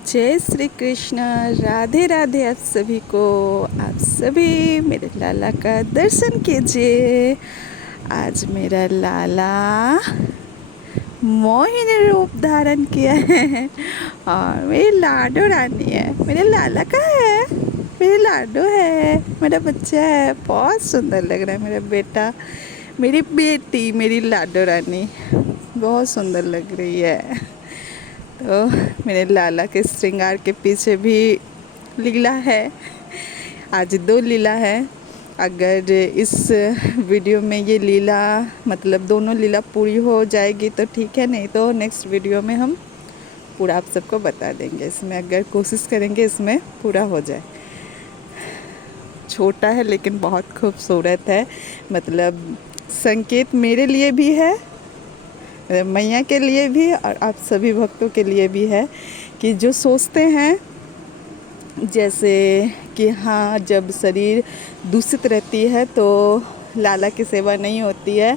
जय श्री कृष्ण। राधे राधे आप सभी को। आप सभी मेरे लाला का दर्शन कीजिए। आज मेरा लाला मोहिनी रूप धारण किया है और मेरी लाडो रानी है। मेरे लाला का है, मेरी लाडो है, मेरा बच्चा है। बहुत सुंदर लग रहा है मेरा बेटा, मेरी बेटी, मेरी लाडो रानी बहुत सुंदर लग रही है। तो मेरे लाला के श्रृंगार के पीछे भी लीला है। आज 2 लीला है। अगर इस वीडियो में ये लीला मतलब दोनों लीला पूरी हो जाएगी तो ठीक है, नहीं तो नेक्स्ट वीडियो में हम पूरा आप सबको बता देंगे। इसमें अगर कोशिश करेंगे इसमें पूरा हो जाए। छोटा है लेकिन बहुत खूबसूरत है। मतलब संकेत मेरे लिए भी है, मैया के लिए भी और आप सभी भक्तों के लिए भी है कि जो सोचते हैं जैसे कि हाँ, जब शरीर दूषित रहती है तो लाला की सेवा नहीं होती है,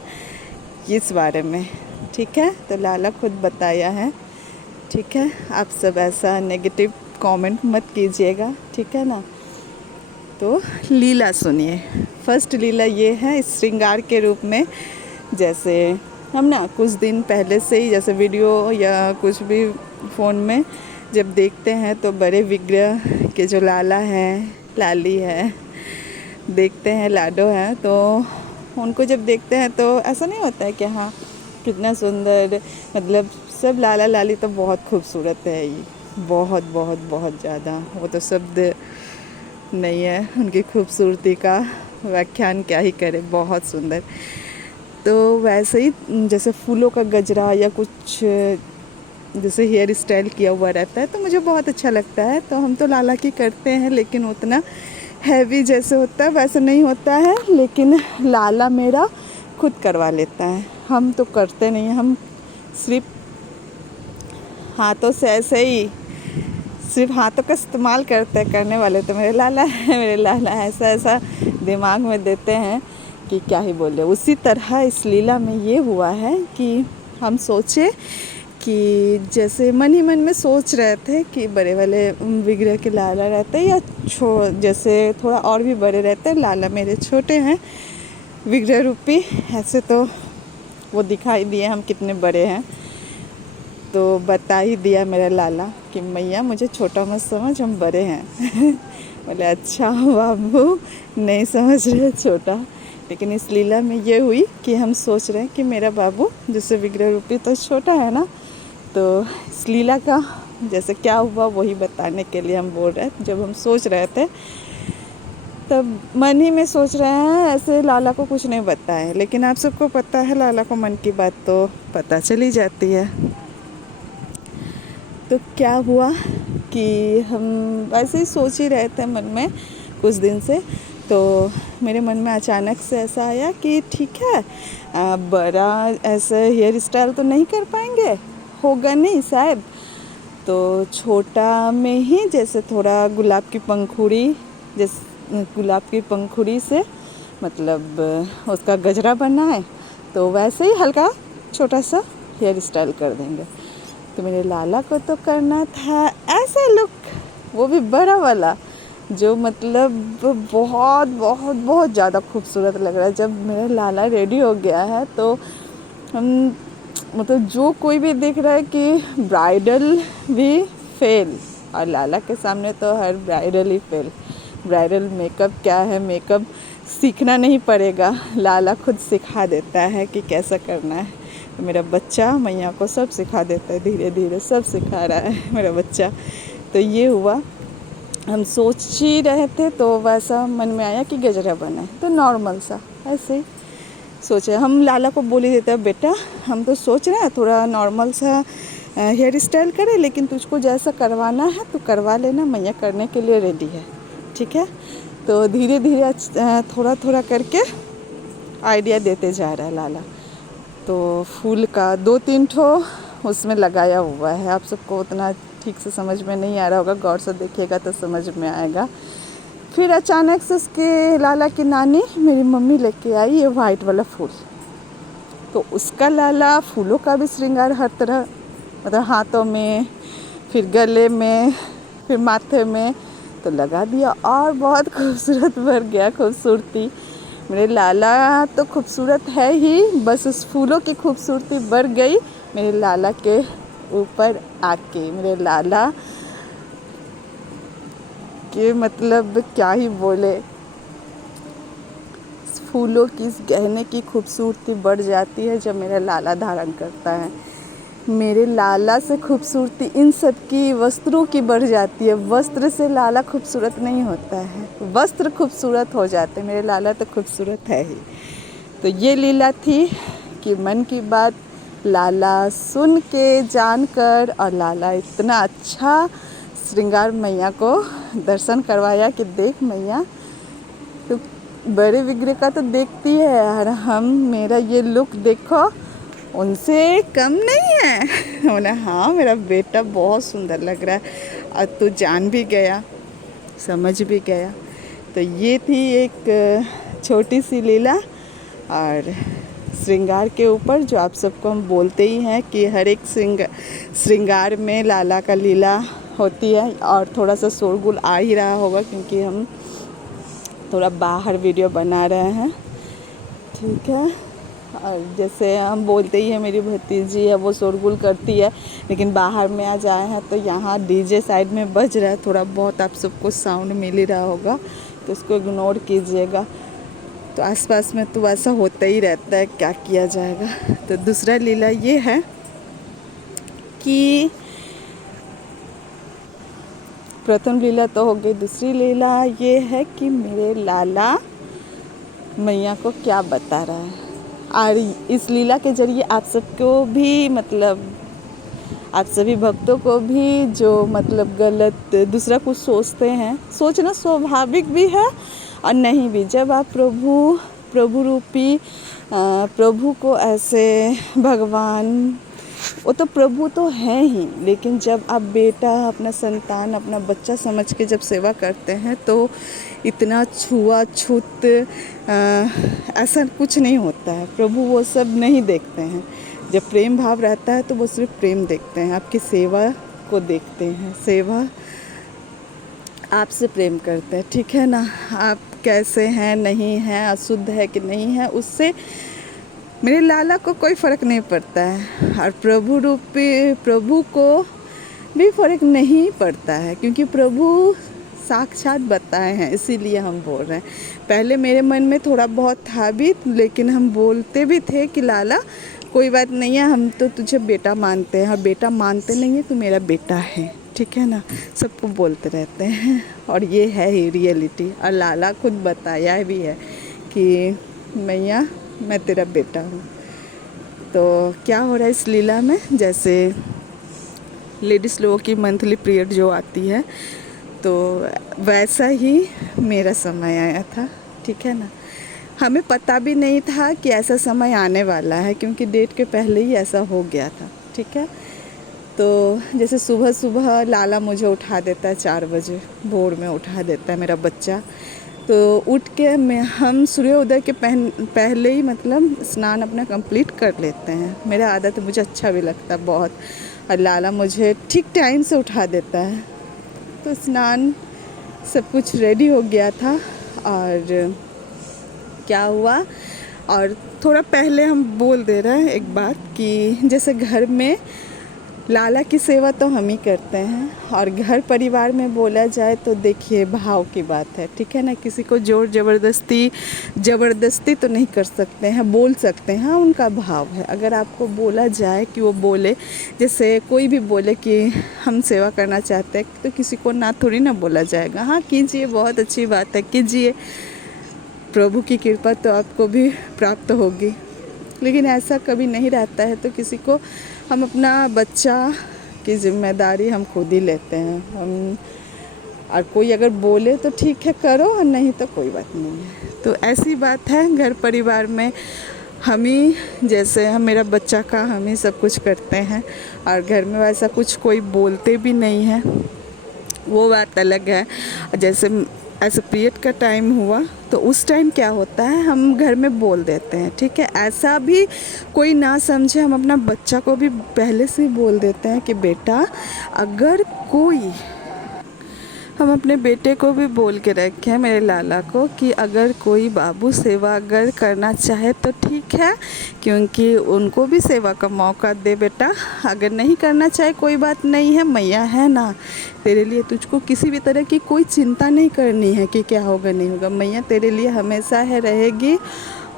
इस बारे में। ठीक है, तो लाला खुद बताया है। ठीक है, आप सब ऐसा नेगेटिव कमेंट मत कीजिएगा, ठीक है ना। तो लीला सुनिए। फर्स्ट लीला ये है श्रृंगार के रूप में। जैसे हम ना कुछ दिन पहले से ही जैसे वीडियो या कुछ भी फ़ोन में जब देखते हैं तो बड़े विग्रह के जो लाला हैं, लाली है, देखते हैं, लाडो हैं, तो उनको जब देखते हैं तो ऐसा नहीं होता है कि हाँ कितना सुंदर। मतलब सब लाला लाली तो बहुत खूबसूरत है ही, बहुत बहुत बहुत ज़्यादा। वो तो शब्द नहीं है उनकी खूबसूरती का, व्याख्यान क्या ही करें, बहुत सुंदर। तो वैसे ही जैसे फूलों का गजरा या कुछ जैसे हेयर स्टाइल किया हुआ रहता है तो मुझे बहुत अच्छा लगता है। तो हम तो लाला की करते हैं लेकिन उतना हैवी जैसे होता है वैसे नहीं होता है, लेकिन लाला मेरा खुद करवा लेता है। हम तो करते नहीं हैं, हम सिर्फ हाथों से ऐसे ही सिर्फ हाथों का इस्तेमाल करते हैं। करने वाले तो मेरे लाला है, मेरे लाला ऐसा ऐसा दिमाग में देते हैं कि क्या ही बोले। उसी तरह इस लीला में ये हुआ है कि हम सोचे कि जैसे मन ही मन में सोच रहे थे कि बड़े वाले विग्रह के लाला रहते हैं या जैसे थोड़ा और भी बड़े रहते हैं। लाला मेरे छोटे हैं विग्रह रूपी, ऐसे तो वो दिखाई दिए हम कितने बड़े हैं। तो बता ही दिया मेरा लाला कि मैया मुझे छोटा मत समझ, हम बड़े हैं। बोले अच्छा बाबू, नहीं समझ रहे छोटा। लेकिन इस लीला में ये हुई कि हम सोच रहे हैं कि मेरा बाबू जैसे विग्रह रूपी तो छोटा है ना, तो इस लीला का जैसे क्या हुआ वही बताने के लिए हम बोल रहे हैं। जब हम सोच रहे थे तब मन ही में सोच रहे हैं, ऐसे लाला को कुछ नहीं बताए। लेकिन आप सबको पता है लाला को मन की बात तो पता चली जाती है। तो क्या हुआ कि हम वैसे ही सोच ही रहे थे मन में कुछ दिन से, तो मेरे मन में अचानक से ऐसा आया कि ठीक है, बड़ा ऐसे हेयर स्टाइल तो नहीं कर पाएंगे, होगा नहीं शायद, तो छोटा में ही जैसे थोड़ा गुलाब की पंखुड़ी, जैसे गुलाब की पंखुड़ी से मतलब उसका गजरा बनना है, तो वैसे ही हल्का छोटा सा हेयर स्टाइल कर देंगे। तो मेरे लाला को तो करना था ऐसा लुक, वो भी बड़ा वाला, जो मतलब बहुत बहुत बहुत ज़्यादा खूबसूरत लग रहा है। जब मेरा लाला रेडी हो गया है तो हम मतलब जो कोई भी देख रहा है कि ब्राइडल भी फेल, और लाला के सामने तो हर ब्राइडल ही फेल। ब्राइडल मेकअप क्या है, मेकअप सीखना नहीं पड़ेगा, लाला खुद सिखा देता है कि कैसा करना है। तो मेरा बच्चा मैया को सब सिखा देता है, धीरे धीरे सब सिखा रहा है मेरा बच्चा। तो ये हुआ, हम सोच ही रहे थे तो वैसा मन में आया कि गजरा बनाए, तो नॉर्मल सा ऐसे ही सोचे। हम लाला को बोल ही देते हैं बेटा हम तो सोच रहे हैं थोड़ा नॉर्मल सा हेयर स्टाइल करें, लेकिन तुझको जैसा करवाना है तो करवा लेना, मैया करने के लिए रेडी है, ठीक है। तो धीरे धीरे थोड़ा थोड़ा करके आइडिया देते जा रहा है लाला। तो फूल का 2-3 ठो उसमें लगाया हुआ है। आप सबको उतना ठीक से समझ में नहीं आ रहा होगा, गौर से देखिएगा तो समझ में आएगा। फिर अचानक से उसके लाला की नानी मेरी मम्मी लेके आई ये वाइट वाला फूल। तो उसका लाला फूलों का भी श्रृंगार हर तरह, मतलब हाथों में, फिर गले में, फिर माथे में तो लगा दिया और बहुत खूबसूरत बढ़ गया खूबसूरती। मेरे लाला तो खूबसूरत है ही, बस उस फूलों की खूबसूरती बढ़ गई मेरे लाला के ऊपर आके। मेरे लाला के मतलब क्या ही बोले, फूलों की इस गहने की खूबसूरती बढ़ जाती है जब मेरा लाला धारण करता है। मेरे लाला से खूबसूरती इन सब की वस्त्रों की बढ़ जाती है। वस्त्र से लाला खूबसूरत नहीं होता है, वस्त्र खूबसूरत हो जाते हैं। मेरे लाला तो खूबसूरत है ही। तो ये लीला थी कि मन की बात लाला सुन के, जान कर, और लाला इतना अच्छा श्रृंगार मैया को दर्शन करवाया कि देख मैया तो बड़े विग्रह का तो देखती है और हम, मेरा ये लुक देखो उनसे कम नहीं है। बोला हाँ मेरा बेटा बहुत सुंदर लग रहा है और तू जान भी गया, समझ भी गया। तो ये थी एक छोटी सी लीला और श्रृंगार के ऊपर, जो आप सबको हम बोलते ही हैं कि हर एक श्रृंगार में लाला का लीला होती है। और थोड़ा सा शोरगुल आ ही रहा होगा क्योंकि हम थोड़ा बाहर वीडियो बना रहे हैं, ठीक है। और जैसे हम बोलते ही हैं, मेरी भतीजी है वो शोरगुल करती है, लेकिन बाहर में आ जाए हैं तो यहाँ डीजे साइड में बज रहा है, थोड़ा बहुत आप सबको साउंड मिल ही रहा होगा तो उसको इग्नोर कीजिएगा। तो आसपास में तो ऐसा होता ही रहता है, क्या किया जाएगा। तो दूसरा लीला ये है कि प्रथम लीला तो हो गई, दूसरी लीला ये है कि मेरे लाला मैया को क्या बता रहा है। और इस लीला के जरिए आप सबको भी मतलब आप सभी भक्तों को भी जो मतलब गलत दूसरा कुछ सोचते हैं, सोचना स्वाभाविक भी है और नहीं भी। जब आप प्रभु रूपी प्रभु को ऐसे भगवान, वो तो प्रभु तो हैं ही, लेकिन जब आप बेटा, अपना संतान, अपना बच्चा समझ के जब सेवा करते हैं तो इतना छुआछूत ऐसा कुछ नहीं होता है। प्रभु वो सब नहीं देखते हैं। जब प्रेम भाव रहता है तो वो सिर्फ प्रेम देखते हैं, आपकी सेवा को देखते हैं, सेवा आपसे प्रेम करते हैं, ठीक है ना। आप कैसे हैं, नहीं हैं, अशुद्ध है कि नहीं है, उससे मेरे लाला को कोई फ़र्क नहीं पड़ता है। और प्रभु रूपी प्रभु को भी फ़र्क नहीं पड़ता है क्योंकि प्रभु साक्षात बताए हैं, इसीलिए हम बोल रहे हैं। पहले मेरे मन में थोड़ा बहुत था भी, लेकिन हम बोलते भी थे कि लाला कोई बात नहीं है, हम तो तुझे बेटा मानते हैं, और बेटा मानते नहीं है तो मेरा बेटा है, ठीक है ना। सबको बोलते रहते हैं और ये है ही रियलिटी। और लाला खुद बताया भी है कि मैया मैं तेरा बेटा हूँ। तो क्या हो रहा है इस लीला में, जैसे लेडीज़ लोगों की मंथली पीरियड जो आती है तो वैसा ही मेरा समय आया था, ठीक है ना। हमें पता भी नहीं था कि ऐसा समय आने वाला है क्योंकि डेट के पहले ही ऐसा हो गया था, ठीक है। तो जैसे सुबह सुबह लाला मुझे उठा देता है, 4 बजे भोर में उठा देता है मेरा बच्चा। तो उठ के हम सूर्योदय के पहले ही मतलब स्नान अपना कंप्लीट कर लेते हैं। मेरा आदत मुझे अच्छा भी लगता है बहुत, और लाला मुझे ठीक टाइम से उठा देता है। तो स्नान सब कुछ रेडी हो गया था और क्या हुआ, और थोड़ा पहले हम बोल दे रहे हैं एक बात कि जैसे घर में लाला की सेवा तो हम ही करते हैं, और घर परिवार में बोला जाए तो देखिए भाव की बात है, ठीक है ना। किसी को जोर ज़बरदस्ती तो नहीं कर सकते हैं, बोल सकते हैं, हाँ उनका भाव है। अगर आपको बोला जाए कि वो बोले, जैसे कोई भी बोले कि हम सेवा करना चाहते हैं तो किसी को ना थोड़ी ना बोला जाएगा, हाँ कीजिए, बहुत अच्छी बात है, कीजिए, प्रभु की कृपा तो आपको भी प्राप्त होगी। लेकिन ऐसा कभी नहीं रहता है तो किसी को हम अपना बच्चा की जिम्मेदारी हम खुद ही लेते हैं। हम और कोई अगर बोले तो ठीक है करो, और नहीं तो कोई बात नहीं है। तो ऐसी बात है घर परिवार में, हम ही जैसे हम मेरा बच्चा का हम ही सब कुछ करते हैं, और घर में वैसा कुछ कोई बोलते भी नहीं है, वो बात अलग है। जैसे ऐसे पीरियड का टाइम हुआ तो उस टाइम क्या होता है, हम घर में बोल देते हैं, ठीक है। ऐसा भी कोई ना समझे, हम अपना बच्चा को भी पहले से ही बोल देते हैं कि बेटा अगर कोई, हम अपने बेटे को भी बोल के रखे हैं, मेरे लाला को, कि अगर कोई बाबू सेवा अगर करना चाहे तो ठीक है, क्योंकि उनको भी सेवा का मौका दे बेटा। अगर नहीं करना चाहे कोई बात नहीं है, मैया है ना तेरे लिए, तुझको किसी भी तरह की कोई चिंता नहीं करनी है कि क्या होगा नहीं होगा, मैया तेरे लिए हमेशा है, रहेगी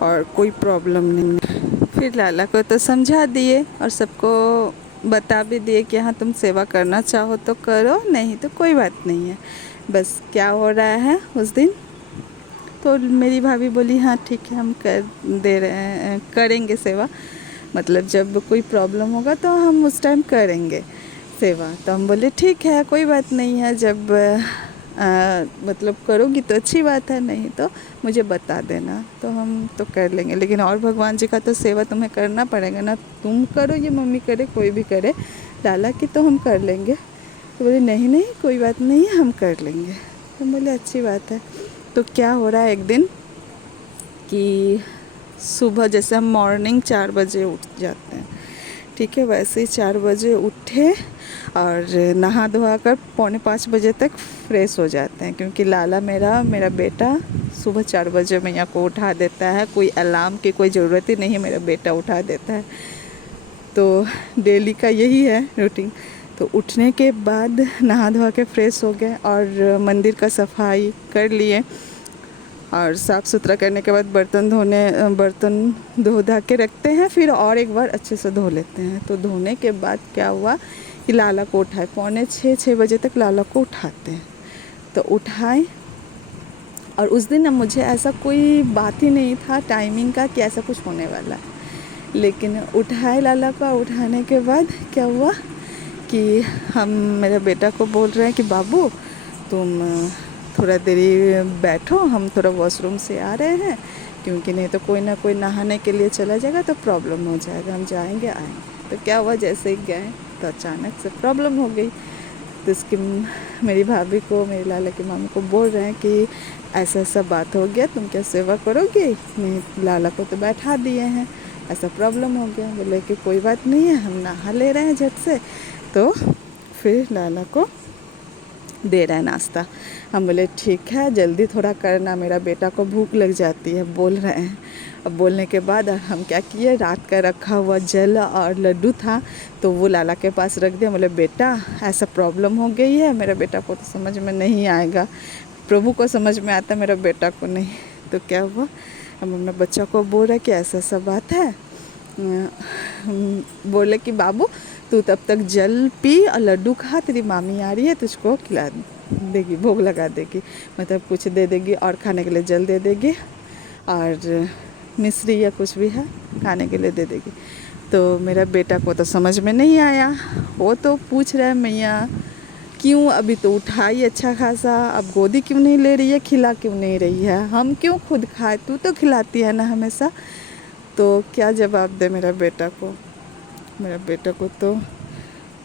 और कोई प्रॉब्लम नहीं। फिर लाला को तो समझा दिए और सबको बता भी दिए कि हाँ तुम सेवा करना चाहो तो करो, नहीं तो कोई बात नहीं है। बस क्या हो रहा है उस दिन, तो मेरी भाभी बोली हाँ ठीक है हम कर दे रहे हैं, करेंगे सेवा, मतलब जब कोई प्रॉब्लम होगा तो हम उस टाइम करेंगे सेवा। तो हम बोले ठीक है कोई बात नहीं है, जब मतलब करोगी तो अच्छी बात है, नहीं तो मुझे बता देना तो हम तो कर लेंगे, लेकिन और भगवान जी का तो सेवा तुम्हें करना पड़ेगा ना, तुम करो ये मम्मी करे कोई भी करे, लाला की तो हम कर लेंगे। तो बोले नहीं नहीं कोई बात नहीं है हम कर लेंगे। तो बोले अच्छी बात है। तो क्या हो रहा है एक दिन कि सुबह जैसे हम मॉर्निंग 4 बजे उठ जाते हैं, ठीक है, वैसे ही 4 बजे उठे और नहा धोआ कर 4:45 बजे तक फ्रेश हो जाते हैं, क्योंकि लाला मेरा बेटा सुबह 4 बजे मैया को उठा देता है, कोई अलार्म की कोई ज़रूरत ही नहीं, मेरा बेटा उठा देता है। तो डेली का यही है रूटीन। तो उठने के बाद नहा धोआ के फ्रेश हो गए और मंदिर का सफाई कर लिए, और साफ़ सुथरा करने के बाद बर्तन धो धा के रखते हैं, फिर और एक बार अच्छे से धो लेते हैं। तो धोने के बाद क्या हुआ कि लाला को उठाए, 5:45-6 बजे तक लाला को उठाते हैं। तो उठाए, और उस दिन ना मुझे ऐसा कोई बात ही नहीं था टाइमिंग का कि ऐसा कुछ होने वाला है, लेकिन उठाए लाला का। उठाने के बाद क्या हुआ कि हम मेरे बेटा को बोल रहे हैं कि बाबू तुम थोड़ा देरी बैठो, हम थोड़ा वॉशरूम से आ रहे हैं, क्योंकि नहीं तो कोई ना कोई नहाने के लिए चला जाएगा तो प्रॉब्लम हो जाएगा, हम जाएंगे आएंगे। तो क्या हुआ, जैसे ही गए तो अचानक से प्रॉब्लम हो गई। तो इसकी मेरी भाभी को, मेरी लाला की मामी को बोल रहे हैं कि ऐसा ऐसा बात हो गया, तुम क्या सेवा करोगे? नहीं, लाला को तो बैठा दिए हैं, ऐसा प्रॉब्लम हो गया। बोले कि कोई बात नहीं है, हम नहा ले रहे हैं झट से। तो फिर लाला को दे रहा है नाश्ता। हम बोले ठीक है जल्दी थोड़ा करना, मेरा बेटा को भूख लग जाती है, बोल रहे हैं। अब बोलने के बाद हम क्या किए, रात का रखा हुआ जल और लड्डू था तो वो लाला के पास रख दिया। बोले बेटा ऐसा प्रॉब्लम हो गई है, मेरे बेटा को तो समझ में नहीं आएगा, प्रभु को समझ में आता, मेरा बेटा को नहीं। तो क्या हुआ, हम अपने बच्चा को बोल रहे कि ऐसा ऐसा बात है। बोले कि बाबू तू तब तक जल पी और लड्डू खा, तेरी मामी आ रही है तुझको खिला देगी, भोग लगा देगी, मतलब कुछ दे देगी और खाने के लिए जल दे देगी और मिश्री या कुछ भी है खाने के लिए दे देगी। तो मेरा बेटा को तो समझ में नहीं आया, वो तो पूछ रहा है मैया क्यों, अभी तो उठाई अच्छा खासा, अब गोदी क्यों नहीं ले रही है, खिला क्यों नहीं रही है, हम क्यों खुद खाए, तू तो खिलाती है ना हमेशा। तो क्या जवाब दे मेरा बेटा को, मेरा बेटा को तो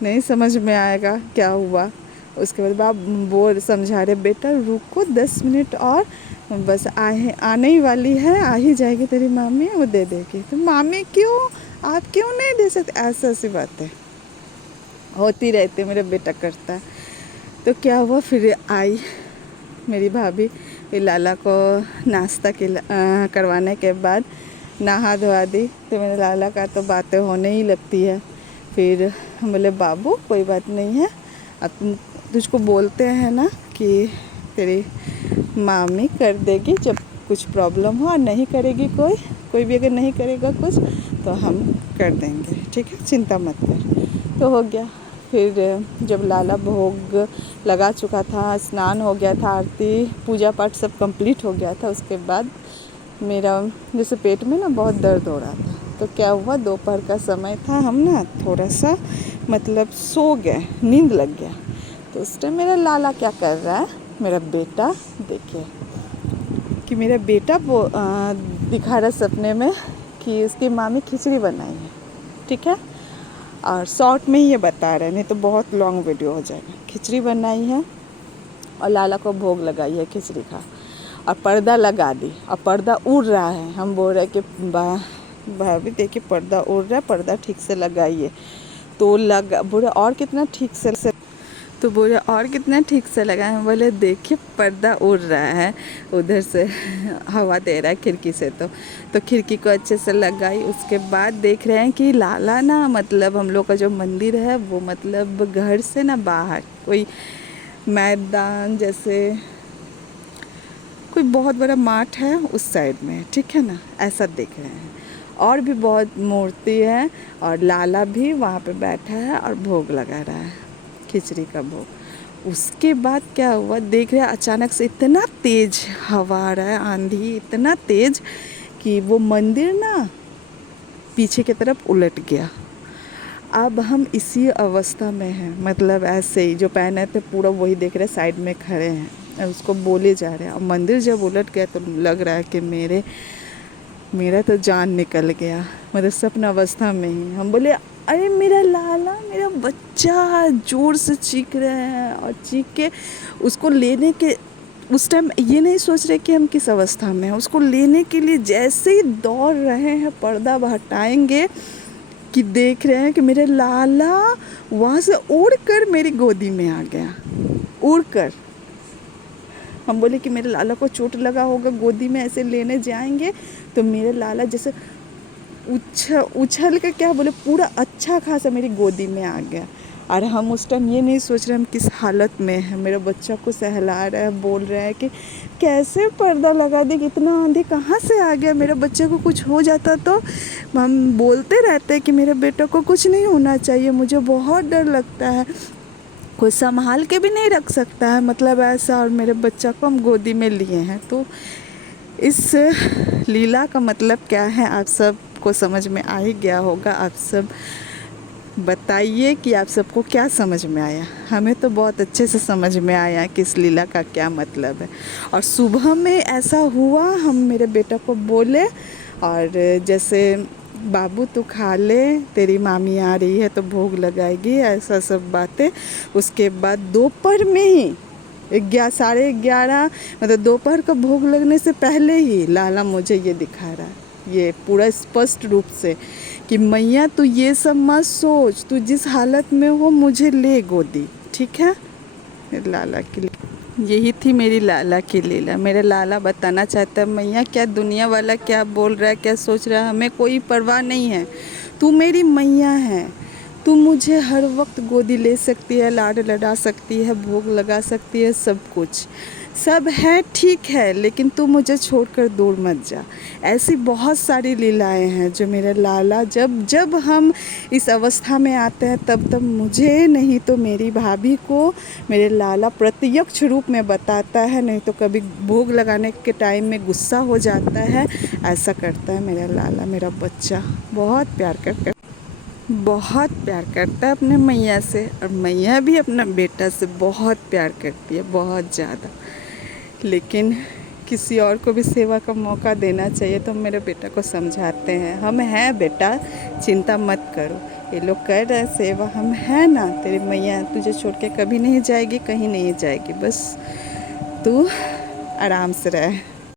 नहीं समझ में आएगा क्या हुआ। उसके बाद बाप बोल समझा रहे बेटा रुको 10 मिनट और, बस आने ही वाली है, आ ही जाएगी तेरी मामी, वो दे देगी। तो मामी क्यों, आप क्यों नहीं दे सकते, ऐसी बातें होती रहती, मेरा बेटा करता है। तो क्या हुआ, फिर आई मेरी भाभी, फिर लाला को नाश्ता करवाने के बाद नहा धोआ दी। तो मेरे लाला का तो बातें होने ही लगती है। फिर हम बोले बाबू कोई बात नहीं है, अब तुझको बोलते हैं ना कि तेरी मामी कर देगी जब कुछ प्रॉब्लम हो, और नहीं करेगी कोई भी अगर नहीं करेगा कुछ तो हम कर देंगे, ठीक है, चिंता मत कर। तो हो गया। फिर जब लाला भोग लगा चुका था, स्नान हो गया था, आरती पूजा पाठ सब कंप्लीट हो गया था, उसके बाद मेरा जैसे पेट में ना बहुत दर्द हो रहा था। तो क्या हुआ, दोपहर का समय था, हम ना थोड़ा सा मतलब सो गए, नींद लग गया। तो उस टाइम मेरा लाला क्या कर रहा है, मेरा बेटा देखिए कि मेरा बेटा वो दिखा रहा सपने में कि उसकी मामी खिचड़ी बनाई है, ठीक है, और शॉर्ट में ही ये बता रहे हैं, नहीं तो बहुत लॉन्ग वीडियो हो जाएगा। खिचड़ी बनाई है और लाला को भोग लगाई है खिचड़ी का, और पर्दा लगा दी, और पर्दा उड़ रहा है। हम बोल रहे कि भाभी देखिए पर्दा उड़ रहा है, पर्दा ठीक से लगाइए। तो लगा, बोले और कितना ठीक से, तो बोले और कितना ठीक से लगाए हैं। बोले देखिए पर्दा उड़ रहा है, उधर से हवा दे रहा है खिड़की से। तो खिड़की को अच्छे से लगाई। उसके बाद देख रहे हैं कि लाला ना, मतलब हम लोग का जो मंदिर है वो मतलब घर से ना बाहर कोई मैदान जैसे कोई बहुत बड़ा माठ है उस साइड में, ठीक है ना, ऐसा देख रहे हैं। और भी बहुत मूर्ति है, और लाला भी वहाँ पे बैठा है और भोग लगा रहा है, खिचड़ी का भोग। उसके बाद क्या हुआ, देख रहे हैं अचानक से इतना तेज हवा आ रहा है, आंधी इतना तेज कि वो मंदिर ना पीछे की तरफ उलट गया। अब हम इसी अवस्था में हैं, मतलब ऐसे ही जो पहने थे पूरा वही देख रहे, साइड में खड़े हैं और उसको बोले जा रहे हैं। और मंदिर जब उलट गया तो लग रहा है कि मेरा तो जान निकल गया, मतलब सपना अवस्था में ही। हम बोले अरे मेरा लाला, मेरा बच्चा, ज़ोर से चीख रहे हैं। और चीख के उसको लेने के उस टाइम ये नहीं सोच रहे कि हम किस अवस्था में हैं, उसको लेने के लिए जैसे ही दौड़ रहे हैं, पर्दा हटाएंगे कि देख रहे हैं कि मेरा लाला वहाँ से उड़ कर मेरी गोदी में आ गया, उड़ कर। हम बोले कि मेरे लाला को चोट लगा होगा, गोदी में ऐसे लेने जाएंगे तो मेरे लाला जैसे उछल के क्या बोले पूरा अच्छा खासा मेरी गोदी में आ गया। और हम उस टाइम ये नहीं सोच रहे हम किस हालत में हैं। मेरे बच्चा को सहला रहे हैं, बोल रहे हैं कि कैसे पर्दा लगा दी, इतना आंधी कहाँ से आ गया, मेरे बच्चे को कुछ हो जाता तो। हम बोलते रहते हैं कि मेरे बेटे को कुछ नहीं होना चाहिए, मुझे बहुत डर लगता है, कोई संभाल के भी नहीं रख सकता है, मतलब ऐसा। और मेरे बच्चा को हम गोदी में लिए हैं। तो इस लीला का मतलब क्या है आप सब को समझ में आ ही गया होगा। आप सब बताइए कि आप सबको क्या समझ में आया। हमें तो बहुत अच्छे से समझ में आया कि इस लीला का क्या मतलब है। और सुबह में ऐसा हुआ, हम मेरे बेटा को बोले और जैसे बाबू तू खा ले, तेरी मामी आ रही है तो भोग लगाएगी, ऐसा सब बातें। उसके बाद दोपहर में ही 11:30 मतलब दोपहर का भोग लगने से पहले ही लाला मुझे ये दिखा रहा है, ये पूरा स्पष्ट रूप से कि मैया तू ये सब मत सोच, तू जिस हालत में हो मुझे ले गोदी, ठीक है। लाला की यही थी मेरी लाला की लीला। मेरा लाला बताना चाहता है मैया क्या दुनिया वाला क्या बोल रहा है, क्या सोच रहा है, हमें कोई परवाह नहीं है, तू मेरी मैया है, तू मुझे हर वक्त गोदी ले सकती है, लाड लड़ा सकती है, भोग लगा सकती है, सब कुछ सब है, ठीक है, लेकिन तू मुझे छोड़कर दूर मत जा। ऐसी बहुत सारी लीलाएं हैं जो मेरा लाला जब हम इस अवस्था में आते हैं तब मुझे नहीं तो मेरी भाभी को मेरे लाला प्रत्यक्ष रूप में बताता है, नहीं तो कभी भोग लगाने के टाइम में गुस्सा हो जाता है, ऐसा करता है मेरा लाला। मेरा बच्चा बहुत प्यार करता है, बहुत प्यार करता है अपने मैया से, और मैया भी अपना बेटा से बहुत प्यार करती है, बहुत ज़्यादा। लेकिन किसी और को भी सेवा का मौका देना चाहिए, तो मेरे बेटा को समझाते हैं हम हैं बेटा, चिंता मत करो, ये लोग कर रहे हैं सेवा, हम हैं ना, तेरी मैया तुझे छोड़ के कभी नहीं जाएगी, कहीं नहीं जाएगी, बस तू आराम से रहे।